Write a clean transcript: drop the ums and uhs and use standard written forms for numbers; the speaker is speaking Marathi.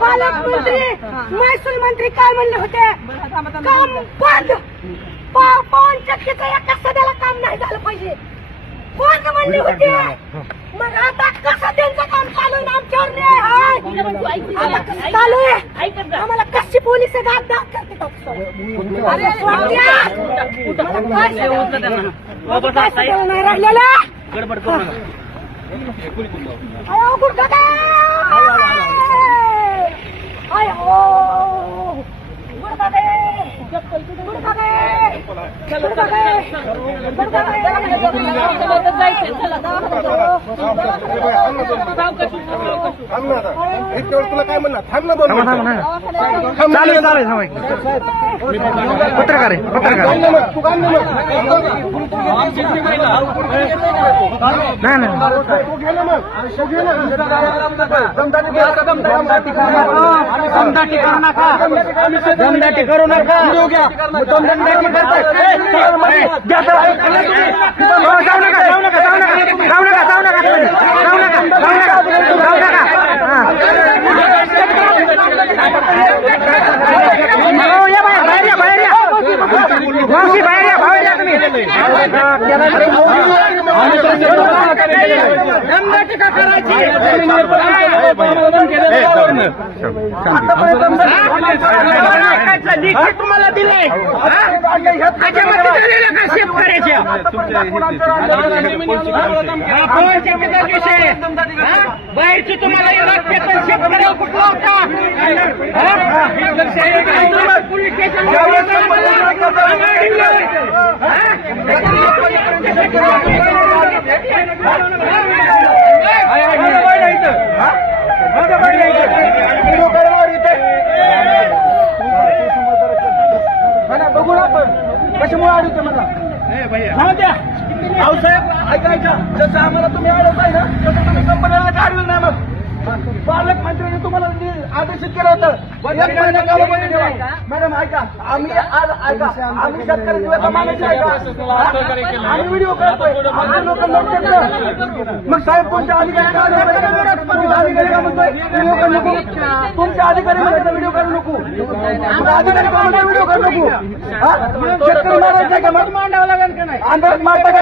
पालकमंत्री महसूल मंत्री काय म्हणले होते? काम बंद. पवन चक्कीचं एका सध्याला काम नाही झालं पाहिजे कोण म्हणले होते? मग आता कसं त्यांचं काम चालू आहे? आमच्यावर न्याय आहे आता कसं चालू आहे? आम्हाला कशी पोलिस दाद करते नाही राहिलेला गडबड करू नका. तुला काय म्हणणार? थांब ना दोन चालेल चालेल पत्रकार आहे पत्रकार तू काय नाही दमदाटी करू नका जाऊ नका जाऊ नका जाऊ नका जाऊ नका जाऊ नका जाऊ नका जाऊ नका या बाहेर या बाहेर या मावशी बाहेर या बाहेर या तुम्ही दमदाटी का करायची तुम्हाला दिलंय शेतकऱ्याच्या बाहेरची तुम्हाला शेतकऱ्याला कुठला होता पोलीस स्टेशन बघू आपण कशामुळे अडवतो मला द्या साहेब ऐकायचं जसं आम्हाला तुम्ही अडवताय ना तसं तुम्ही कंपनीला काढलं नाही मग पालकमंत्र्यांनी तुम्हाला आदेशित केलं होतं 1 महिना कालावधी ठेवा. मॅडम ऐका आम्ही आज ऐका आम्ही शेतकरी मागायचे ऐका आम्ही व्हिडिओ करतोय मग साहेब कोणत्या अधिकारी का म्हणतोय व्हिडिओ करू नको तुमच्या अधिकारी म्हणतात व्हिडिओ करू नको अधिकारी का म्हणतात व्हिडिओ करू नको शेतकरी मागायचे का मग मांडावं लागेल का नाही अंदाज मारता